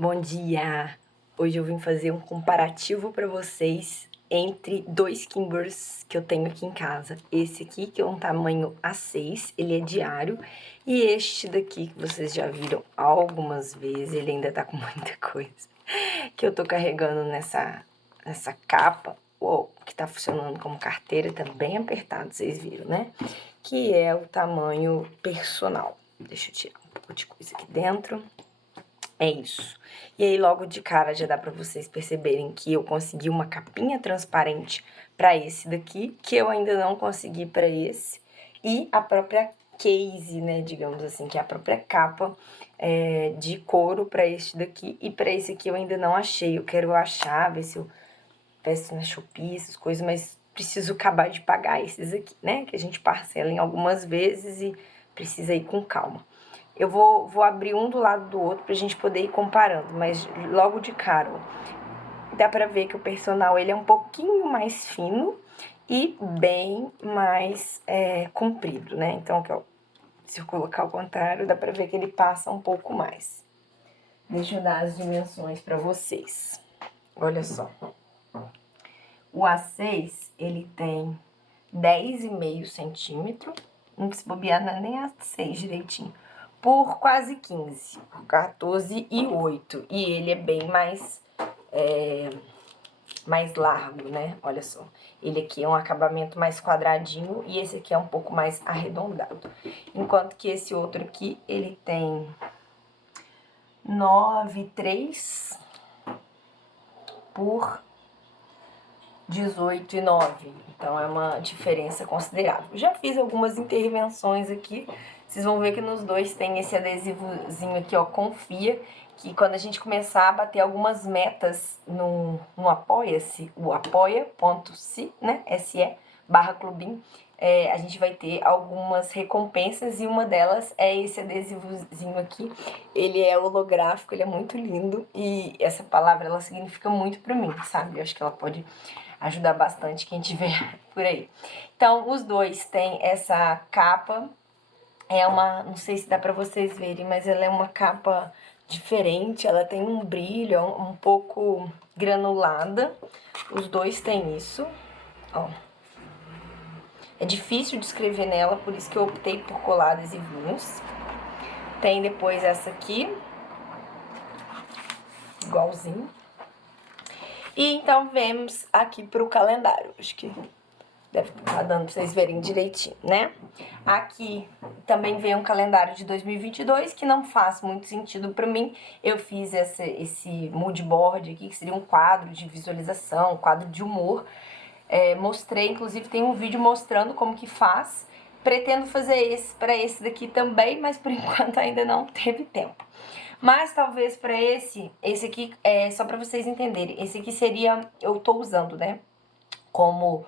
Bom dia! Hoje eu vim fazer um comparativo para vocês entre dois Kimbers que eu tenho aqui em casa. Esse aqui, que é um tamanho A6, ele é diário, e este daqui, que vocês já viram algumas vezes, ele ainda tá com muita coisa, que eu tô carregando nessa capa, que tá funcionando como carteira, tá bem apertado, vocês viram, né? Que é o tamanho personal. Deixa eu tirar um pouco de coisa aqui dentro. É isso. E aí, logo de cara, já dá pra vocês perceberem que eu consegui uma capinha transparente pra esse daqui, que eu ainda não consegui pra esse. E a própria case, né, digamos assim, que é a própria capa de couro pra este daqui. E pra esse aqui eu ainda não achei. Eu quero achar, ver se eu peço na Shopee, essas coisas, mas preciso acabar de pagar esses aqui, né? Que a gente parcela em algumas vezes e precisa ir com calma. Eu vou abrir um do lado do outro pra gente poder ir comparando, mas logo de cara, ó, dá pra ver que o personal ele é um pouquinho mais fino e bem mais comprido, né? Então, aqui, ó, se eu colocar ao contrário, dá pra ver que ele passa um pouco mais. Deixa eu dar as dimensões pra vocês. Olha só. O A6, ele tem 10,5 centímetros, não se bobear, não é nem A6 direitinho, por quase 15, por 14,8. E ele é bem mais largo, né? Olha só. Ele aqui é um acabamento mais quadradinho e esse aqui é um pouco mais arredondado. Enquanto que esse outro aqui, ele tem 9,3 por 18,9. Então é uma diferença considerável. Já fiz algumas intervenções aqui. Vocês vão ver que nos dois tem esse adesivozinho aqui, ó, confia, que quando a gente começar a bater algumas metas no Apoia-se, o apoia.se, né, se/clubinho, a gente vai ter algumas recompensas e uma delas é esse adesivozinho aqui. Ele é holográfico, ele é muito lindo e essa palavra, ela significa muito pra mim, sabe? Eu acho que ela pode ajudar bastante quem tiver por aí. Então, os dois têm essa capa, não sei se dá pra vocês verem, mas ela é uma capa diferente, ela tem um brilho, um pouco granulada. Os dois têm isso, ó. É difícil de escrever nela, por isso que eu optei por colar adesivinhos. Tem depois essa aqui, igualzinho. E então vemos aqui pro calendário, acho que deve estar dando pra vocês verem direitinho, né? Aqui também vem um calendário de 2022, que não faz muito sentido pra mim. Eu fiz esse mood board aqui, que seria um quadro de visualização, um quadro de humor. Mostrei, inclusive tem um vídeo mostrando como que faz. Pretendo fazer esse para esse daqui também, mas por enquanto ainda não teve tempo. Mas talvez para esse aqui, só para vocês entenderem, esse aqui seria, eu tô usando, né, como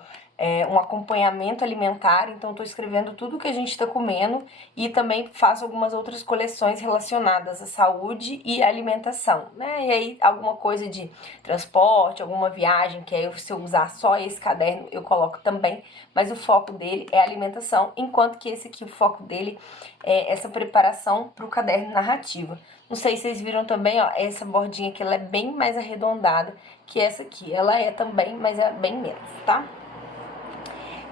um acompanhamento alimentar, então tô escrevendo tudo que a gente tá comendo e também faço algumas outras coleções relacionadas à saúde e alimentação, né? E aí alguma coisa de transporte, alguma viagem, que aí se eu usar só esse caderno eu coloco também, mas o foco dele é alimentação, enquanto que esse aqui o foco dele é essa preparação para o caderno narrativa. Não sei se vocês viram também, ó, essa bordinha aqui, ela é bem mais arredondada que essa aqui. Ela é também, mas é bem menos, tá?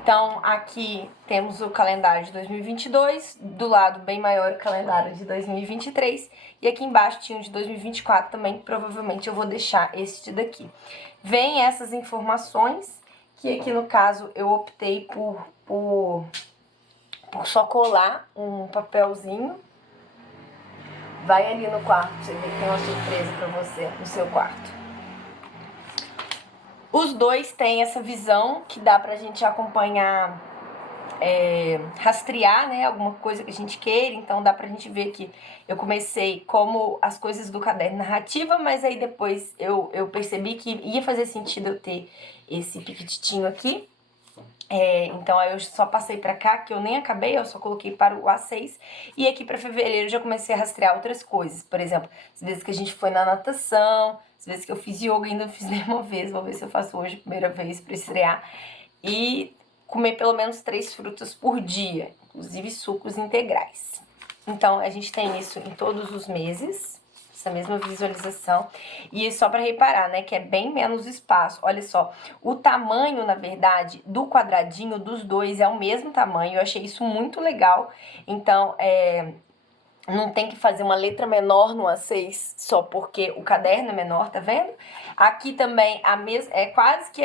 Então, aqui temos o calendário de 2022, do lado bem maior o calendário de 2023, e aqui embaixo tinha o de 2024 também, que provavelmente eu vou deixar este daqui. Vem essas informações, que aqui no caso eu optei por só colar um papelzinho. Vai ali no quarto, você vê que tem uma surpresa pra você no seu quarto. Os dois têm essa visão que dá pra gente acompanhar, rastrear, né, alguma coisa que a gente queira. Então dá pra gente ver que eu comecei como as coisas do caderno narrativa, mas aí depois eu percebi que ia fazer sentido eu ter esse piquititinho aqui. Então aí eu só passei pra cá, que eu nem acabei, eu só coloquei para o A6. E aqui pra fevereiro eu já comecei a rastrear outras coisas. Por exemplo, as vezes que a gente foi na natação, as vezes que eu fiz yoga, ainda não fiz nenhuma vez. Vou ver se eu faço hoje, primeira vez, pra estrear. E comer pelo menos 3 frutas por dia, inclusive sucos integrais. Então a gente tem isso em todos os meses, essa mesma visualização. E só para reparar, né, que é bem menos espaço. Olha só, o tamanho, na verdade, do quadradinho dos dois é o mesmo tamanho. Eu achei isso muito legal. Então, não tem que fazer uma letra menor no A6 só porque o caderno é menor, tá vendo? Aqui também é quase que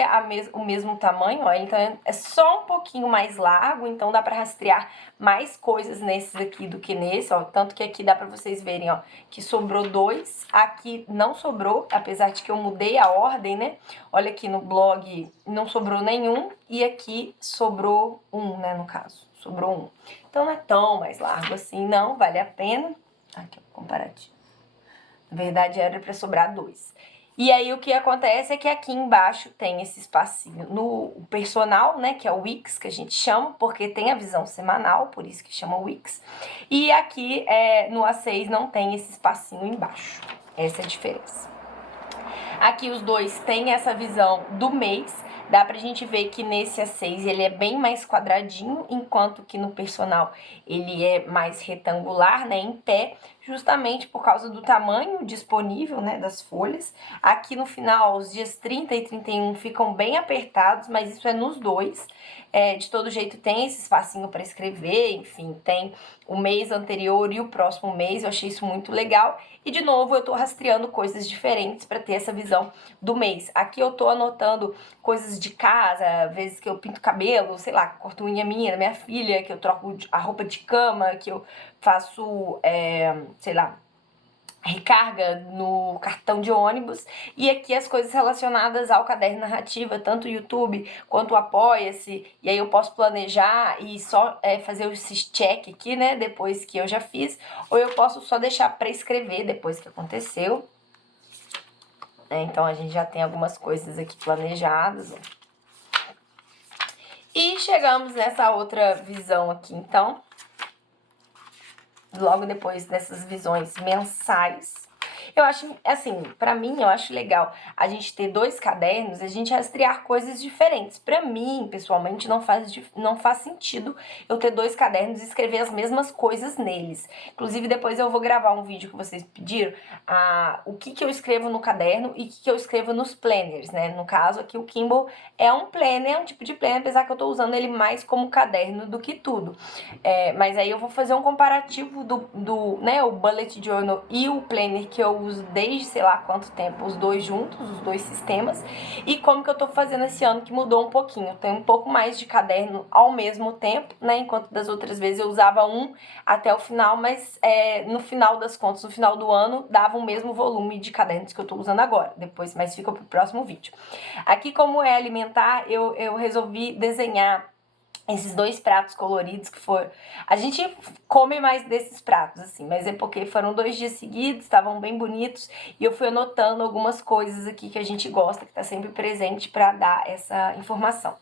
o mesmo tamanho, ó, então é só um pouquinho mais largo, então dá pra rastrear mais coisas nesses aqui do que nesse, ó, tanto que aqui dá pra vocês verem, ó, que sobrou 2, aqui não sobrou, apesar de que eu mudei a ordem, né? Olha aqui no blog, não sobrou nenhum, e aqui sobrou 1, né, no caso, sobrou 1. Então não é tão mais largo assim, não, vale a pena. Aqui, ó, comparativo. Na verdade, era para sobrar 2. E aí, o que acontece é que aqui embaixo tem esse espacinho no personal, né, que é o Wix, que a gente chama, porque tem a visão semanal, por isso que chama Wix. E aqui, no A6, não tem esse espacinho embaixo. Essa é a diferença. Aqui os dois têm essa visão do mês. Dá pra gente ver que nesse A6 ele é bem mais quadradinho, enquanto que no personal ele é mais retangular, né, em pé, justamente por causa do tamanho disponível, né, das folhas. Aqui no final, os dias 30 e 31 ficam bem apertados, mas isso é nos dois. De todo jeito tem esse espacinho para escrever, enfim, tem o mês anterior e o próximo mês, eu achei isso muito legal. E de novo eu tô rastreando coisas diferentes para ter essa visão do mês. Aqui eu tô anotando coisas de casa, vezes que eu pinto cabelo, sei lá, corto unha minha, da minha filha, que eu troco a roupa de cama, que eu faço, sei lá, recarga no cartão de ônibus, e aqui as coisas relacionadas ao caderno narrativa, tanto o YouTube quanto o Apoia-se, e aí eu posso planejar e só fazer esse check aqui, né, depois que eu já fiz, ou eu posso só deixar para escrever depois que aconteceu. Então a gente já tem algumas coisas aqui planejadas, ó. E chegamos nessa outra visão aqui, então, logo depois dessas visões mensais. Eu acho, assim, pra mim, eu acho legal a gente ter 2 cadernos e a gente rastrear coisas diferentes. Pra mim, pessoalmente, não faz sentido eu ter 2 cadernos e escrever as mesmas coisas neles. Inclusive, depois eu vou gravar um vídeo que vocês pediram, o que eu escrevo no caderno e o que eu escrevo nos planners, né? No caso, aqui o Kindle é um planner, é um tipo de planner, apesar que eu tô usando ele mais como caderno do que tudo. Mas aí eu vou fazer um comparativo né, o Bullet Journal e o planner que eu uso desde sei lá quanto tempo, os dois juntos, os dois sistemas, e como que eu tô fazendo esse ano, que mudou um pouquinho. Eu tenho um pouco mais de caderno ao mesmo tempo, né, enquanto das outras vezes eu usava um até o final, mas no final das contas, no final do ano, dava o mesmo volume de cadernos que eu tô usando agora, depois, mas fica pro próximo vídeo. Aqui, como é alimentar, eu resolvi desenhar esses 2 pratos coloridos que foram... A gente come mais desses pratos, assim, mas é porque foram 2 dias seguidos, estavam bem bonitos, e eu fui anotando algumas coisas aqui que a gente gosta, que tá sempre presente pra dar essa informação.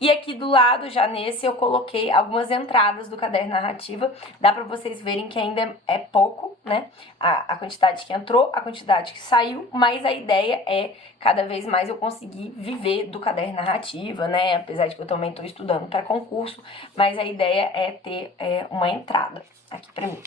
E aqui do lado, já nesse, eu coloquei algumas entradas do caderno narrativa, dá pra vocês verem que ainda é pouco, né, a quantidade que entrou, a quantidade que saiu, mas a ideia é cada vez mais eu conseguir viver do caderno narrativa, né, apesar de que eu também tô estudando pra concurso, mas a ideia é ter uma entrada aqui pra mim.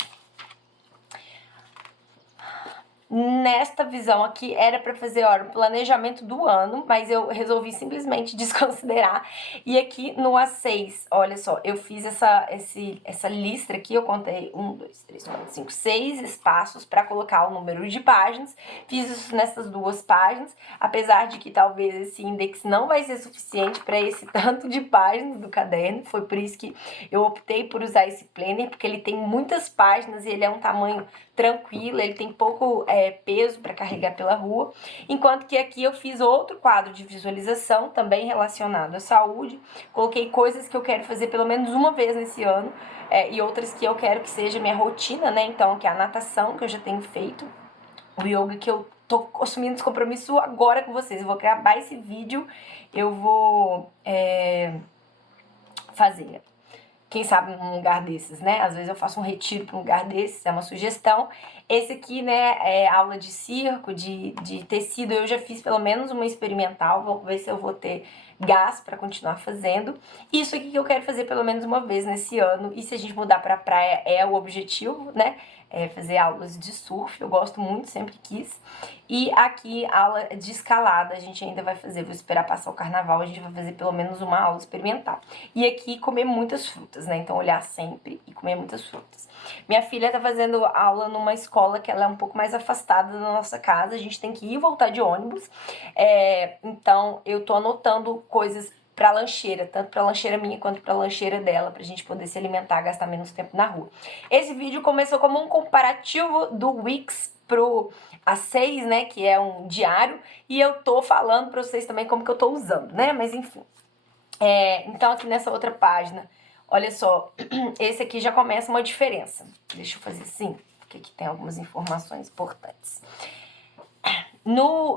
Nesta visão aqui era para fazer, o planejamento do ano, mas eu resolvi simplesmente desconsiderar. E aqui no A6, olha só, eu fiz essa lista aqui, eu contei 1, 2, 3, 4, 5, 6 espaços para colocar o número de páginas. Fiz isso nessas 2 páginas, apesar de que talvez esse index não vai ser suficiente para esse tanto de páginas do caderno. Foi por isso que eu optei por usar esse planner, porque ele tem muitas páginas e ele é um tamanho tranquilo, ele tem pouco peso para carregar pela rua, enquanto que aqui eu fiz outro quadro de visualização, também relacionado à saúde, coloquei coisas que eu quero fazer pelo menos uma vez nesse ano, e outras que eu quero que seja minha rotina, né, então que é a natação, que eu já tenho feito, o yoga que eu tô assumindo esse compromisso agora com vocês, eu vou gravar esse vídeo, eu vou fazer. Quem sabe num lugar desses, né? Às vezes eu faço um retiro para um lugar desses, é uma sugestão. Esse aqui, né, é aula de circo, de tecido. Eu já fiz pelo menos uma experimental, vou ver se eu vou ter gás para continuar fazendo. Isso aqui que eu quero fazer pelo menos uma vez nesse ano. E se a gente mudar para praia é o objetivo, né? fazer aulas de surf, eu gosto muito, sempre quis. E aqui, aula de escalada, a gente ainda vai fazer, vou esperar passar o carnaval, a gente vai fazer pelo menos uma aula experimental. E aqui, comer muitas frutas, né? Então, olhar sempre e comer muitas frutas. Minha filha tá fazendo aula numa escola que ela é um pouco mais afastada da nossa casa, a gente tem que ir e voltar de ônibus. Então, eu tô anotando coisas pra lancheira, tanto pra lancheira minha quanto pra lancheira dela, pra gente poder se alimentar, gastar menos tempo na rua. Esse vídeo começou como um comparativo do Wix pro A6, né, que é um diário, e eu tô falando pra vocês também como que eu tô usando, né, mas enfim. Então aqui nessa outra página, olha só, esse aqui já começa uma diferença. Deixa eu fazer assim, porque aqui tem algumas informações importantes.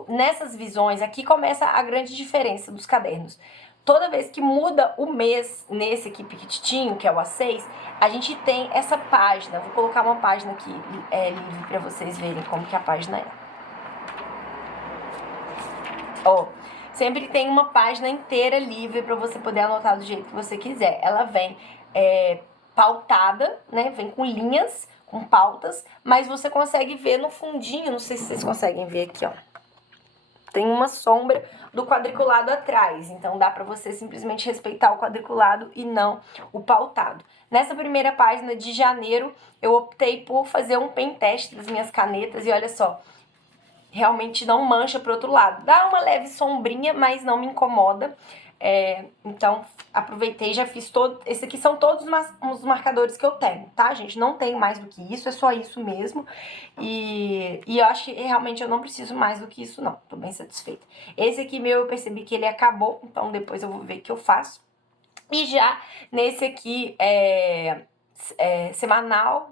Nessas visões, aqui começa a grande diferença dos cadernos. Toda vez que muda o mês nesse aqui pequitinho, que é o A6, a gente tem essa página. Vou colocar uma página aqui livre para vocês verem como que a página é. Ó, sempre tem uma página inteira livre para você poder anotar do jeito que você quiser. Ela vem pautada, né? Vem com linhas, com pautas, mas você consegue ver no fundinho, não sei se vocês conseguem ver aqui, ó. Tem uma sombra do quadriculado atrás, então dá pra você simplesmente respeitar o quadriculado e não o pautado. Nessa primeira página de janeiro, eu optei por fazer um pen teste das minhas canetas e olha só, realmente não mancha pro outro lado. Dá uma leve sombrinha, mas não me incomoda. Então, aproveitei e já fiz todo... Esse aqui são todos os marcadores que eu tenho, tá, gente? Não tenho mais do que isso, é só isso mesmo. E eu acho que realmente eu não preciso mais do que isso, não. Tô bem satisfeita. Esse aqui meu, eu percebi que ele acabou, então depois eu vou ver o que eu faço. E já nesse aqui, semanal,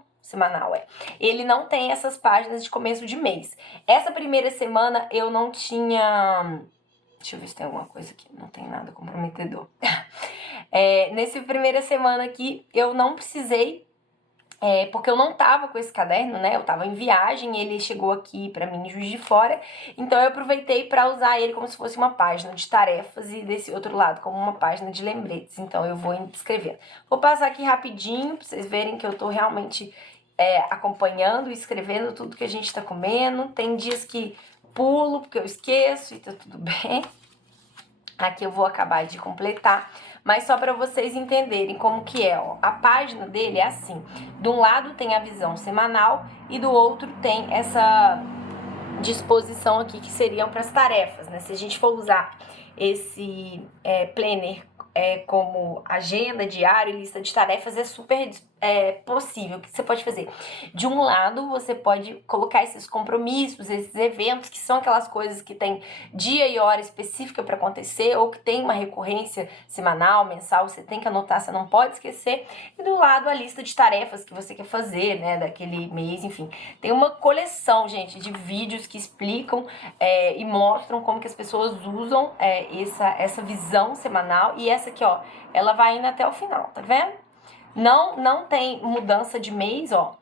ele não tem essas páginas de começo de mês. Essa primeira semana eu não tinha... Deixa eu ver se tem alguma coisa aqui. Não tem nada comprometedor. Nessa primeira semana aqui, eu não precisei, porque eu não tava com esse caderno, né? Eu tava em viagem, ele chegou aqui pra mim em Juiz de Fora. Então, eu aproveitei pra usar ele como se fosse uma página de tarefas e desse outro lado como uma página de lembretes. Então, eu vou escrevendo. Vou passar aqui rapidinho pra vocês verem que eu tô realmente acompanhando e escrevendo tudo que a gente tá comendo. Tem dias que pulo, porque eu esqueço e tá tudo bem. Aqui eu vou acabar de completar, mas só para vocês entenderem como que é, ó. A página dele é assim, de um lado tem a visão semanal e do outro tem essa disposição aqui que seriam para as tarefas, né? Se a gente for usar esse planner como agenda, diário, lista de tarefas, é super possível. O que você pode fazer? De um lado, você pode colocar esses compromissos, esses eventos, que são aquelas coisas que tem dia e hora específica para acontecer, ou que tem uma recorrência semanal, mensal, você tem que anotar, você não pode esquecer. E do lado, a lista de tarefas que você quer fazer, né, daquele mês, enfim. Tem uma coleção, gente, de vídeos que explicam e mostram como que as pessoas usam essa visão semanal. E essa aqui, ó, ela vai indo até o final, tá vendo? Não tem mudança de mês, ó.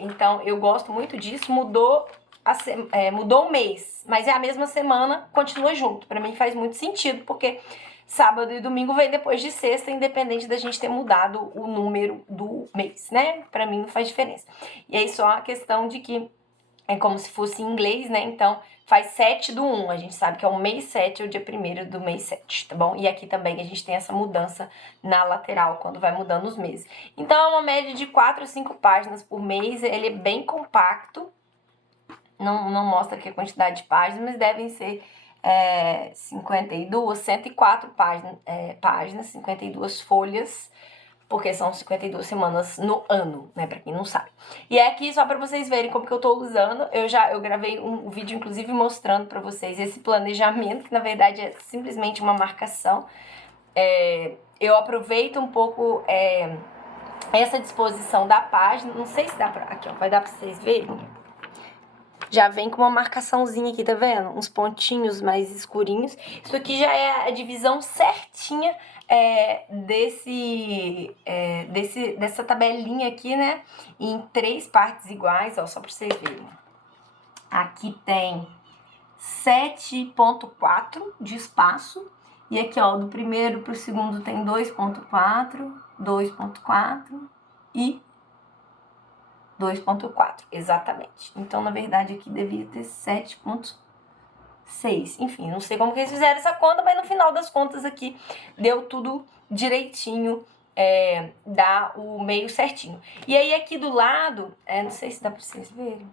Então, eu gosto muito disso. Mudou o mês, mas é a mesma semana, continua junto. Pra mim faz muito sentido, porque sábado e domingo vem depois de sexta, independente da gente ter mudado o número do mês, né? Pra mim não faz diferença. E aí só a questão de que é como se fosse em inglês, né? Então, faz 7/1. A gente sabe que é o mês 7, é o dia 1º do mês 7, tá bom? E aqui também a gente tem essa mudança na lateral, quando vai mudando os meses. Então, é uma média de 4 a 5 páginas por mês. Ele é bem compacto. Não mostra aqui a quantidade de páginas, mas devem ser 104 páginas, 52 folhas, porque são 52 semanas no ano, né, pra quem não sabe. E aqui, só pra vocês verem como que eu tô usando, eu gravei um vídeo, inclusive, mostrando pra vocês esse planejamento, que na verdade é simplesmente uma marcação. Eu aproveito um pouco essa disposição da página, não sei se dá pra... Aqui, ó, vai dar pra vocês verem. Já vem com uma marcaçãozinha aqui, tá vendo? Uns pontinhos mais escurinhos. Isso aqui já é a divisão certinha dessa tabelinha aqui, né? Em 3 partes iguais, ó, só pra vocês verem. Aqui tem 7,4 de espaço. E aqui, ó, do primeiro pro segundo tem 2,4, 2,4 e 2,4, exatamente. Então, na verdade, aqui devia ter 7,6. Enfim, não sei como que eles fizeram essa conta, mas no final das contas aqui deu tudo direitinho, dá o meio certinho. E aí aqui do lado, não sei se dá pra vocês verem.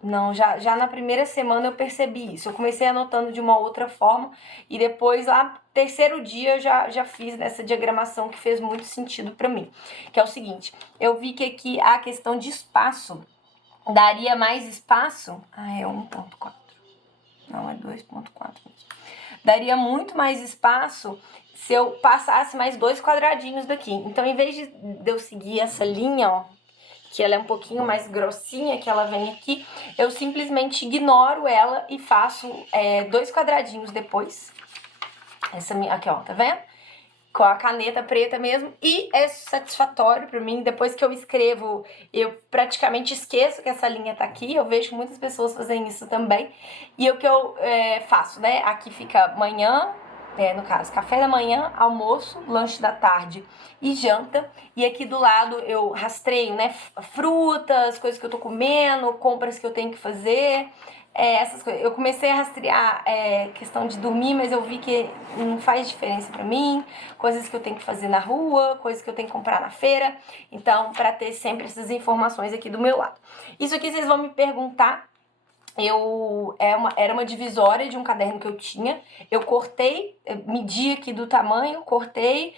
Não, já na primeira semana eu percebi isso. Eu comecei anotando de uma outra forma e depois lá, terceiro dia, eu já fiz nessa diagramação que fez muito sentido pra mim. Que é o seguinte, eu vi que aqui a questão de espaço, daria mais espaço... é 1,4. Não, é 2,4 mesmo. Daria muito mais espaço se eu passasse mais 2 quadradinhos daqui. Então, em vez de eu seguir essa linha, ó, que ela é um pouquinho mais grossinha, que ela vem aqui, eu simplesmente ignoro ela e faço 2 quadradinhos depois. Essa minha, aqui, ó, tá vendo? Com a caneta preta mesmo, e é satisfatório pra mim. Depois que eu escrevo, eu praticamente esqueço que essa linha tá aqui. Eu vejo muitas pessoas fazerem isso também. E o que eu faço, né? Aqui fica manhã, no caso, café da manhã, almoço, lanche da tarde e janta. E aqui do lado eu rastreio, né, frutas, coisas que eu tô comendo, compras que eu tenho que fazer, essas coisas. Eu comecei a rastrear questão de dormir, mas eu vi que não faz diferença pra mim, coisas que eu tenho que fazer na rua, coisas que eu tenho que comprar na feira. Então, pra ter sempre essas informações aqui do meu lado. Isso aqui vocês vão me perguntar. Era uma divisória de um caderno que eu tinha. Eu cortei, medi aqui do tamanho, cortei.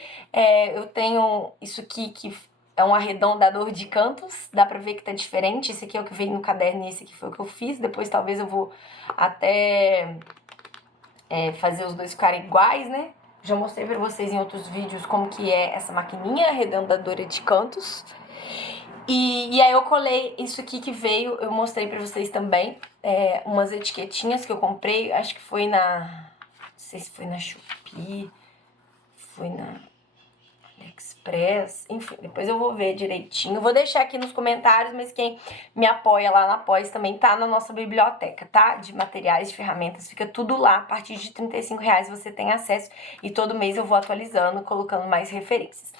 Eu tenho isso aqui que é um arredondador de cantos. Dá pra ver que tá diferente. Esse aqui é o que veio no caderno e esse aqui foi o que eu fiz. Depois talvez eu vou até fazer os dois ficarem iguais, né? Já mostrei pra vocês em outros vídeos como que é essa maquininha arredondadora de cantos. E aí eu colei isso aqui que veio, eu mostrei pra vocês também, umas etiquetinhas que eu comprei, acho que foi não sei se foi na Shopee, foi na AliExpress, enfim, depois eu vou ver direitinho. Vou deixar aqui nos comentários, mas quem me apoia lá na Após também tá na nossa biblioteca, tá? De materiais, de ferramentas, fica tudo lá. A partir de R$35 você tem acesso e todo mês eu vou atualizando, colocando mais referências.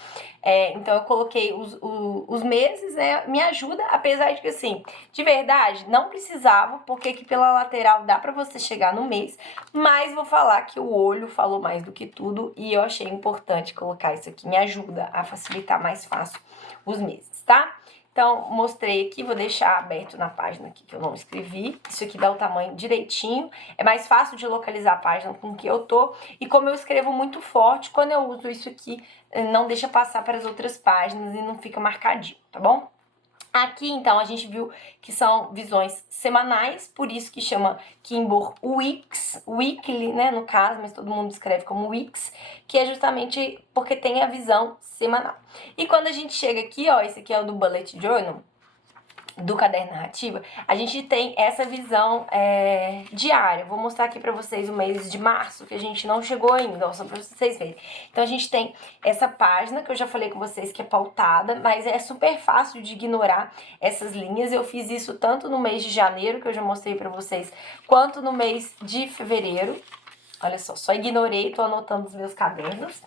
Então eu coloquei os meses, né? Me ajuda, apesar de que assim, de verdade, não precisava, porque aqui pela lateral dá pra você chegar no mês, mas vou falar que o olho falou mais do que tudo e eu achei importante colocar isso aqui, me ajuda a facilitar mais fácil os meses, tá? Então, mostrei aqui, vou deixar aberto na página aqui que eu não escrevi. Isso aqui dá o tamanho direitinho. É mais fácil de localizar a página com que eu tô. E como eu escrevo muito forte, quando eu uso isso aqui, não deixa passar para as outras páginas e não fica marcadinho, tá bom? Aqui, então, a gente viu que são visões semanais, por isso que chama Kimbor Weeks, weekly, né, no caso, mas todo mundo escreve como weeks, que é justamente porque tem a visão semanal. E quando a gente chega aqui, ó, esse aqui é o do Bullet Journal, do caderno narrativa, a gente tem essa visão diária. Vou mostrar aqui pra vocês o mês de março, que a gente não chegou ainda, ó, só pra vocês verem. Então a gente tem essa página que eu já falei com vocês que é pautada, mas é super fácil de ignorar essas linhas. Eu fiz isso tanto no mês de janeiro, que eu já mostrei pra vocês, quanto no mês de fevereiro. Olha só ignorei, tô anotando os meus cadernos.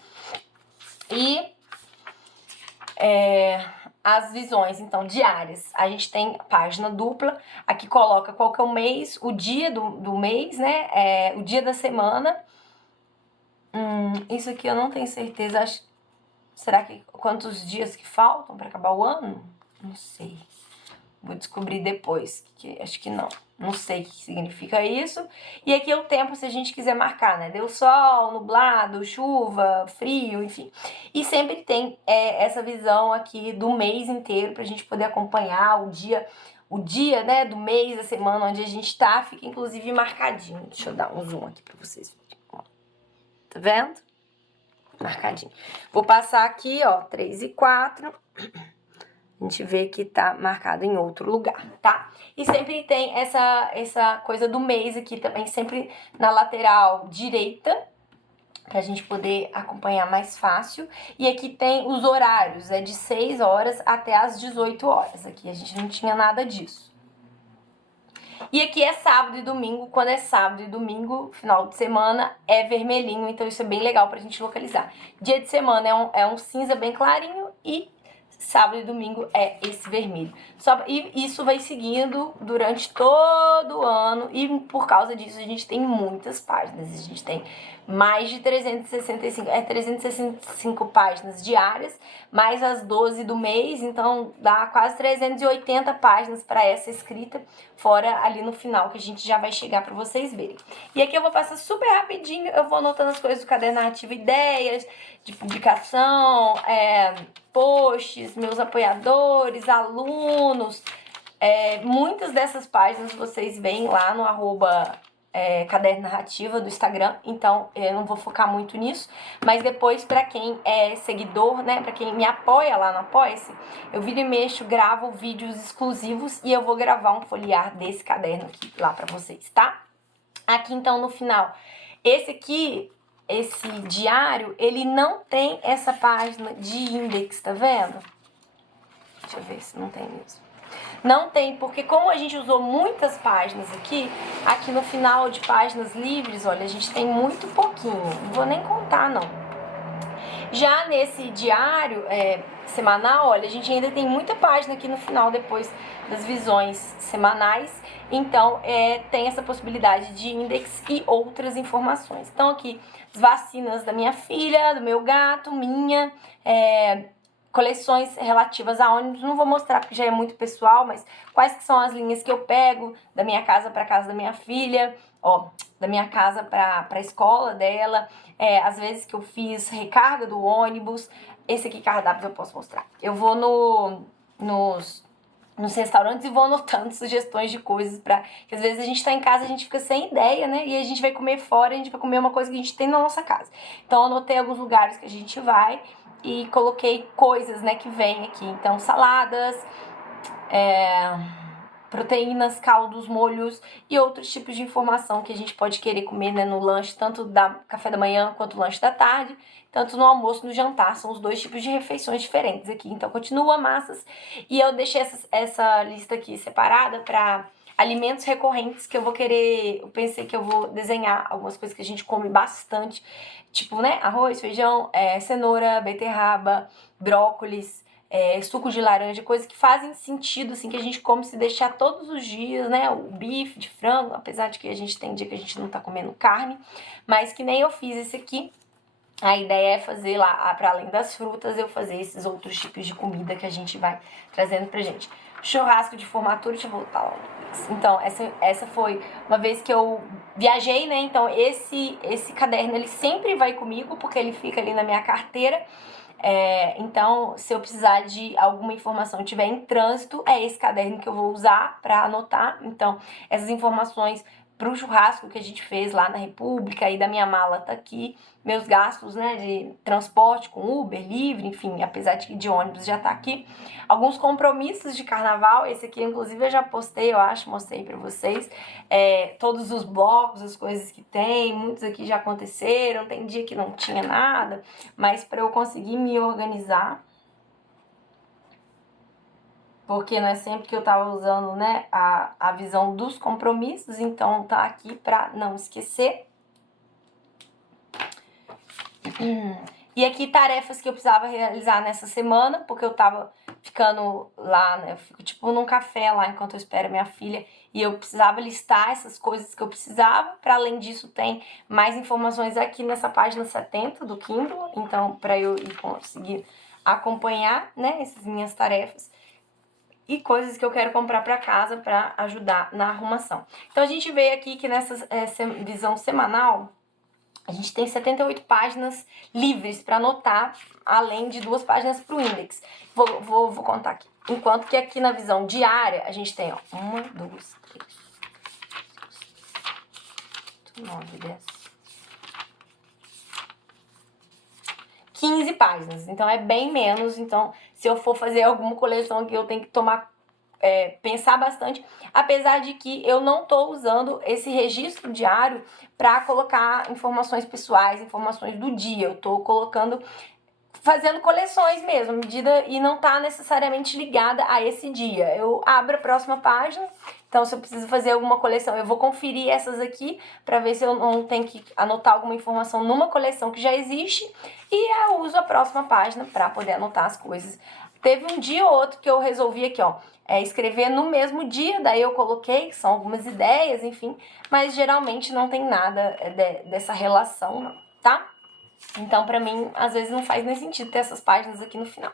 E as visões, então, diárias. A gente tem página dupla, aqui coloca qual que é o mês, o dia do mês, né, o dia da semana. Isso aqui eu não tenho certeza, será que quantos dias que faltam para acabar o ano? Não sei. Vou descobrir depois, que acho que não. Não sei o que significa isso. E aqui é o tempo, se a gente quiser marcar, né? Deu sol, nublado, chuva, frio, enfim. E sempre tem essa visão aqui do mês inteiro pra gente poder acompanhar o dia, né, do mês, da semana onde a gente tá. Fica, inclusive, marcadinho. Deixa eu dar um zoom aqui pra vocês verem. Ó. Tá vendo? Marcadinho. Vou passar aqui, ó, 3 e 4... A gente vê que tá marcado em outro lugar, tá? E sempre tem essa coisa do mês aqui também, sempre na lateral direita, pra gente poder acompanhar mais fácil. E aqui tem os horários, de 6 horas até as 18 horas. Aqui a gente não tinha nada disso. E aqui é sábado e domingo. Quando é sábado e domingo, final de semana, é vermelhinho. Então isso é bem legal pra gente localizar. Dia de semana é um cinza bem clarinho e sábado e domingo é esse vermelho. E isso vai seguindo durante todo o ano, e por causa disso a gente tem muitas páginas. A gente tem mais de 365 páginas diárias, mais as 12 do mês, então dá quase 380 páginas para essa escrita, fora ali no final que a gente já vai chegar para vocês verem. E aqui eu vou passar super rapidinho, eu vou anotando as coisas do caderno narrativo, ideias de publicação, posts, meus apoiadores, alunos. Muitas dessas páginas vocês veem lá no Caderno Narrativa do Instagram, então eu não vou focar muito nisso, mas depois, para quem é seguidor, né, para quem me apoia lá no Apoia-se, eu viro e mexo, gravo vídeos exclusivos e eu vou gravar um folhear desse caderno aqui lá para vocês, tá? Aqui então no final, esse diário, ele não tem essa página de index, tá vendo? Deixa eu ver se não tem mesmo. Não tem, porque como a gente usou muitas páginas aqui no final de páginas livres, olha, a gente tem muito pouquinho. Não vou nem contar, não. Já nesse diário semanal, olha, a gente ainda tem muita página aqui no final, depois das visões semanais. Então, tem essa possibilidade de index e outras informações. Então, aqui, as vacinas da minha filha, do meu gato, coleções relativas a ônibus, não vou mostrar porque já é muito pessoal, mas quais que são as linhas que eu pego da minha casa para casa da minha filha, da minha casa para a escola dela, às vezes que eu fiz recarga do ônibus. Esse aqui, cardápios, eu posso mostrar. Eu vou nos restaurantes e vou anotando sugestões de coisas que às vezes a gente tá em casa, a gente fica sem ideia, né? E a gente vai comer fora, a gente vai comer uma coisa que a gente tem na nossa casa. Então, eu anotei alguns lugares que a gente vai e coloquei coisas, né, que vem aqui. Então, saladas, proteínas, caldos, molhos e outros tipos de informação que a gente pode querer comer, né, no lanche, tanto da café da manhã quanto lanche da tarde, tanto no almoço, no jantar. São os dois tipos de refeições diferentes aqui. Então, continua massas. E eu deixei essa lista aqui separada para alimentos recorrentes que eu vou querer. Eu pensei que eu vou desenhar algumas coisas que a gente come bastante, tipo, né, arroz, feijão, cenoura, beterraba, brócolis, suco de laranja, coisas que fazem sentido, assim, que a gente come se deixar todos os dias, né? O bife de frango, apesar de que a gente tem dia que a gente não tá comendo carne, mas que nem eu fiz esse aqui. A ideia é fazer lá, para além das frutas, eu fazer esses outros tipos de comida que a gente vai trazendo pra gente. Churrasco de formatura, deixa eu voltar lá. Então, essa foi uma vez que eu viajei, né? Então, esse caderno, ele sempre vai comigo, porque ele fica ali na minha carteira. Então, se eu precisar de alguma informação e estiver em trânsito, é esse caderno que eu vou usar para anotar. Então, essas informações pro churrasco que a gente fez lá na República, e da minha mala tá aqui, meus gastos, né, de transporte com Uber, Livre, enfim, apesar de que de ônibus já tá aqui. Alguns compromissos de carnaval, esse aqui inclusive eu já postei, eu acho, mostrei pra vocês, todos os blocos, as coisas que tem, muitos aqui já aconteceram, tem dia que não tinha nada, mas para eu conseguir me organizar, porque não é sempre que eu tava usando, né, a visão dos compromissos, então tá aqui pra não esquecer. E aqui tarefas que eu precisava realizar nessa semana, porque eu tava ficando lá, né, eu fico tipo num café lá enquanto eu espero minha filha, e eu precisava listar essas coisas que eu precisava. Para além disso, tem mais informações aqui nessa página 70 do Kindle, então para eu ir conseguir acompanhar, né, essas minhas tarefas. E coisas que eu quero comprar para casa para ajudar na arrumação. Então, a gente veio aqui que nessa visão semanal, a gente tem 78 páginas livres para anotar, além de 2 páginas para o index. Vou contar aqui. Enquanto que aqui na visão diária, a gente tem, 1, 2, 3, 9, 10, 15 páginas, então é bem menos. Então, se eu for fazer alguma coleção aqui, eu tenho que pensar bastante, apesar de que eu não tô usando esse registro diário para colocar informações pessoais, informações do dia. Eu tô fazendo coleções mesmo, medida, e não tá necessariamente ligada a esse dia. Eu abro a próxima página, então se eu preciso fazer alguma coleção, eu vou conferir essas aqui para ver se eu não tenho que anotar alguma informação numa coleção que já existe, e eu uso a próxima página para poder anotar as coisas Teve um dia ou outro que eu resolvi aqui, ó, escrever no mesmo dia, daí eu coloquei, são algumas ideias, enfim, mas geralmente não tem nada dessa relação, não, tá? Então, pra mim, às vezes não faz nem sentido ter essas páginas aqui no final.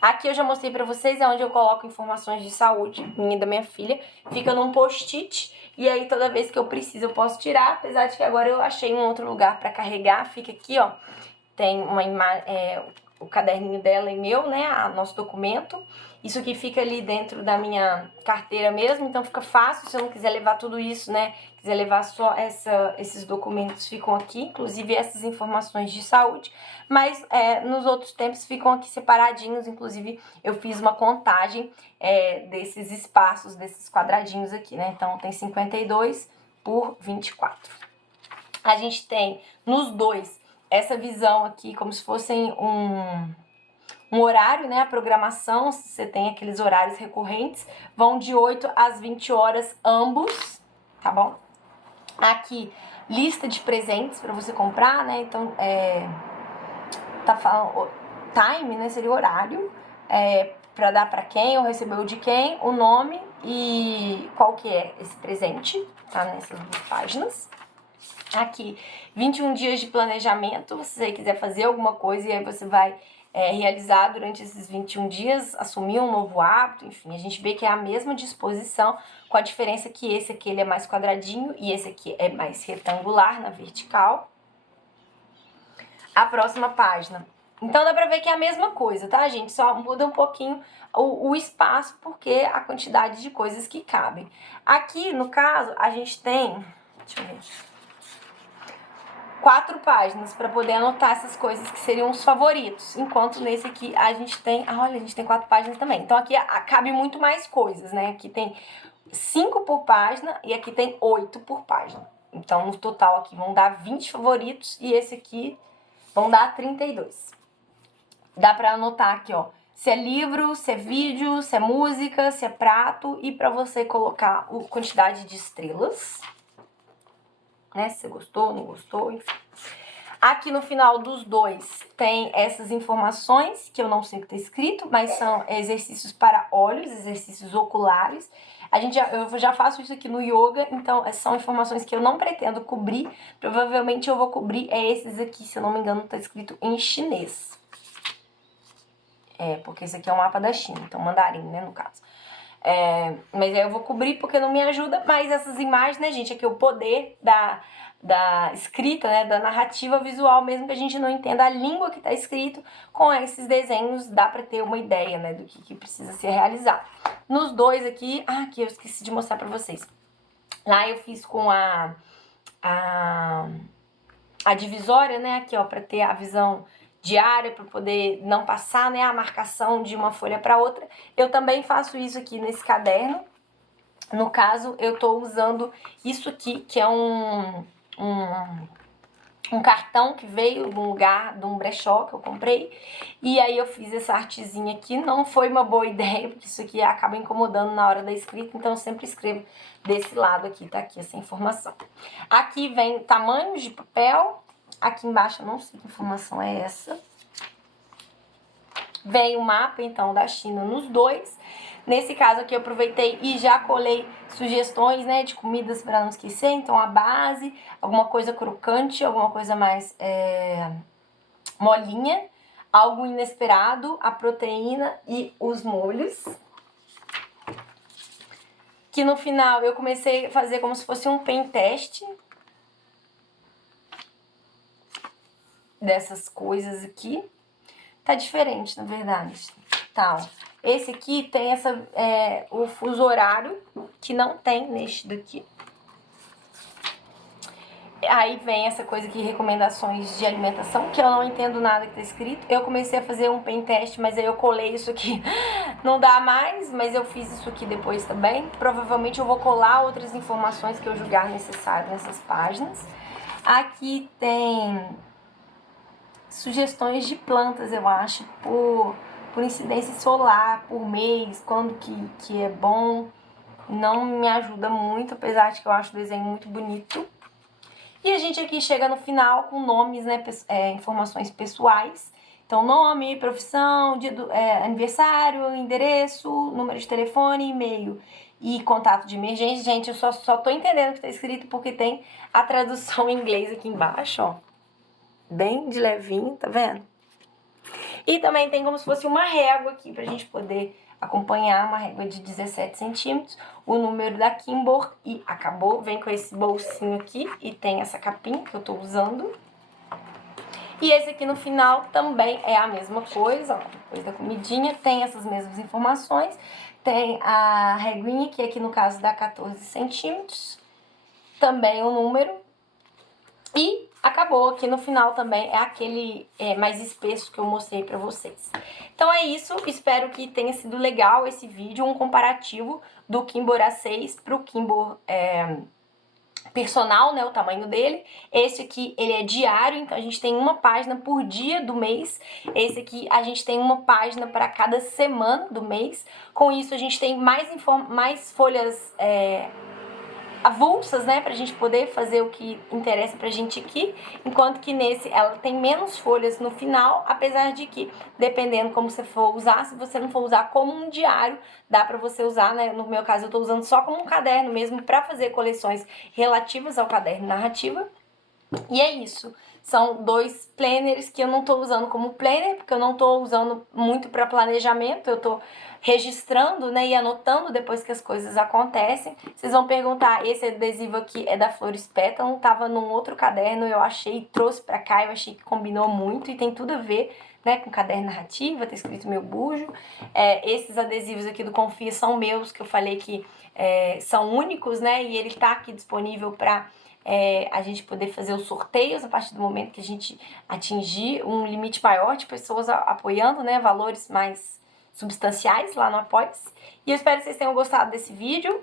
Aqui eu já mostrei pra vocês, é onde eu coloco informações de saúde, minha e da minha filha. Fica num post-it, e aí toda vez que eu preciso eu posso tirar, apesar de que agora eu achei um outro lugar pra carregar. Fica aqui, ó, tem uma o caderninho dela e meu, né, nosso documento. Isso aqui fica ali dentro da minha carteira mesmo, então fica fácil se eu não quiser levar tudo isso, né, quiser levar só esses documentos ficam aqui, inclusive essas informações de saúde, mas nos outros tempos ficam aqui separadinhos, inclusive eu fiz uma contagem desses espaços, desses quadradinhos aqui, né, então tem 52 por 24. A gente tem nos dois essa visão aqui como se fossem um horário, né? A programação, se você tem aqueles horários recorrentes, vão de 8 às 20 horas ambos, tá bom? Aqui, lista de presentes para você comprar, né? Então, tá falando time, né? Seria o horário, para dar para quem ou recebeu de quem, o nome e qual que é esse presente, tá? Nessas duas páginas. Aqui, 21 dias de planejamento, se você quiser fazer alguma coisa e aí você vai realizar durante esses 21 dias, assumir um novo hábito, enfim, a gente vê que é a mesma disposição, com a diferença que esse aqui ele é mais quadradinho e esse aqui é mais retangular na vertical. A próxima página. Então dá pra ver que é a mesma coisa, tá, gente? Só muda um pouquinho o espaço, porque a quantidade de coisas que cabem. Aqui, no caso, a gente tem... Deixa eu ver... 4 páginas para poder anotar essas coisas que seriam os favoritos. Enquanto nesse aqui a gente tem... olha, a gente tem 4 páginas também. Então aqui cabe muito mais coisas, né? Aqui tem 5 por página e aqui tem 8 por página. Então no total aqui vão dar 20 favoritos e esse aqui vão dar 32. Dá para anotar aqui, ó. Se é livro, se é vídeo, se é música, se é prato. E para você colocar a quantidade de estrelas... né? Se você gostou, não gostou, enfim. Aqui no final dos dois tem essas informações, que eu não sei o que tá escrito, mas são exercícios para olhos, exercícios oculares. Eu já faço isso aqui no yoga, então são informações que eu não pretendo cobrir. Provavelmente eu vou cobrir esses aqui, se eu não me engano, tá escrito em chinês. Porque esse aqui é o mapa da China, então mandarim, né, no caso. Mas aí eu vou cobrir porque não me ajuda, mas essas imagens, né, gente, aqui é o poder da escrita, né, da narrativa visual, mesmo que a gente não entenda a língua que tá escrito, com esses desenhos dá pra ter uma ideia, né, do que precisa ser realizado. Nos dois aqui, aqui eu esqueci de mostrar pra vocês. Lá eu fiz com a divisória, né, aqui ó, pra ter a visão diária, para poder não passar, né, a marcação de uma folha para outra. Eu também faço isso aqui nesse caderno. No caso, eu tô usando isso aqui, que é um cartão que veio de um lugar, de um brechó que eu comprei. E aí eu fiz essa artezinha aqui. Não foi uma boa ideia, porque isso aqui acaba incomodando na hora da escrita. Então eu sempre escrevo desse lado aqui, tá aqui essa informação. Aqui vem tamanhos de papel. Aqui embaixo eu não sei que informação é essa. Vem o mapa, então, da China nos dois. Nesse caso aqui eu aproveitei e já colei sugestões, né, de comidas para não esquecer. Então, a base, alguma coisa crocante, alguma coisa mais molinha. Algo inesperado, a proteína e os molhos. Que no final eu comecei a fazer como se fosse um pen teste. Dessas coisas aqui. Tá diferente, na verdade. Tá, ó. Esse aqui tem o fuso horário, que não tem neste daqui. Aí vem essa coisa aqui, recomendações de alimentação, que eu não entendo nada que tá escrito. Eu comecei a fazer um pen teste, mas aí eu colei isso aqui. Não dá mais, mas eu fiz isso aqui depois também. Provavelmente eu vou colar outras informações que eu julgar necessário nessas páginas. Aqui tem sugestões de plantas, eu acho, por incidência solar, por mês, quando que é bom. Não me ajuda muito, apesar de que eu acho o desenho muito bonito. E a gente aqui chega no final com nomes, né, informações pessoais. Então, nome, profissão, aniversário, endereço, número de telefone, e-mail e contato de emergência. Gente, eu só tô entendendo o que tá escrito porque tem a tradução em inglês aqui embaixo, ó. Bem de levinho, tá vendo? E também tem como se fosse uma régua aqui pra gente poder acompanhar, uma régua de 17 centímetros, o número da Kimbor e acabou. Vem com esse bolsinho aqui e tem essa capinha que eu tô usando. E esse aqui no final também é a mesma coisa, ó, depois da comidinha tem essas mesmas informações. Tem a reguinha, que aqui no caso dá 14 centímetros, também o número. E acabou, aqui no final também é aquele mais espesso que eu mostrei pra vocês. Então é isso, espero que tenha sido legal esse vídeo, um comparativo do Kimbor A6 pro Kimbor personal, né, o tamanho dele. Esse aqui, ele é diário, então a gente tem uma página por dia do mês. Esse aqui, a gente tem uma página para cada semana do mês. Com isso, a gente tem mais folhas avulsas, né, pra gente poder fazer o que interessa pra gente aqui, enquanto que nesse ela tem menos folhas no final, apesar de que, dependendo como você for usar, se você não for usar como um diário, dá pra você usar, né, no meu caso eu tô usando só como um caderno mesmo, pra fazer coleções relativas ao caderno narrativa. E é isso, são 2 planners que eu não tô usando como planner, porque eu não tô usando muito para planejamento, eu tô registrando, né, e anotando depois que as coisas acontecem. Vocês vão perguntar, esse adesivo aqui é da Flores Pétalo, tava num outro caderno, eu achei, trouxe pra cá, eu achei que combinou muito e tem tudo a ver, né, com caderno narrativa, tá escrito meu bujo. Esses adesivos aqui do Confia são meus, que eu falei que são únicos, né, e ele tá aqui disponível pra a gente poder fazer os sorteios a partir do momento que a gente atingir um limite maior de pessoas apoiando, né, valores mais substanciais lá no Apoia-se. E eu espero que vocês tenham gostado desse vídeo.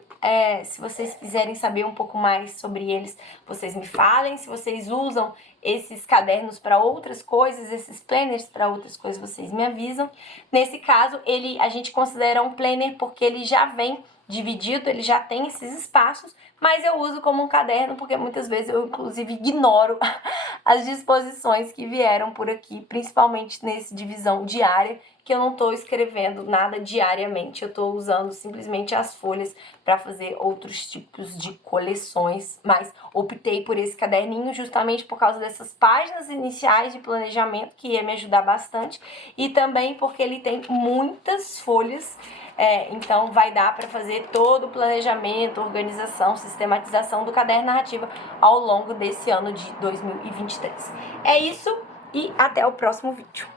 Se vocês quiserem saber um pouco mais sobre eles, vocês me falem. Se vocês usam esses cadernos para outras coisas, esses planners para outras coisas, vocês me avisam. Nesse caso, a gente considera um planner porque ele já vem dividido, ele já tem esses espaços, mas eu uso como um caderno porque muitas vezes eu inclusive ignoro as disposições que vieram por aqui, principalmente nesse divisão diária, que eu não estou escrevendo nada diariamente, eu estou usando simplesmente as folhas para fazer outros tipos de coleções, mas optei por esse caderninho justamente por causa dessas páginas iniciais de planejamento, que ia me ajudar bastante, e também porque ele tem muitas folhas. Então vai dar para fazer todo o planejamento, organização, sistematização do caderno narrativa ao longo desse ano de 2023. É isso e até o próximo vídeo.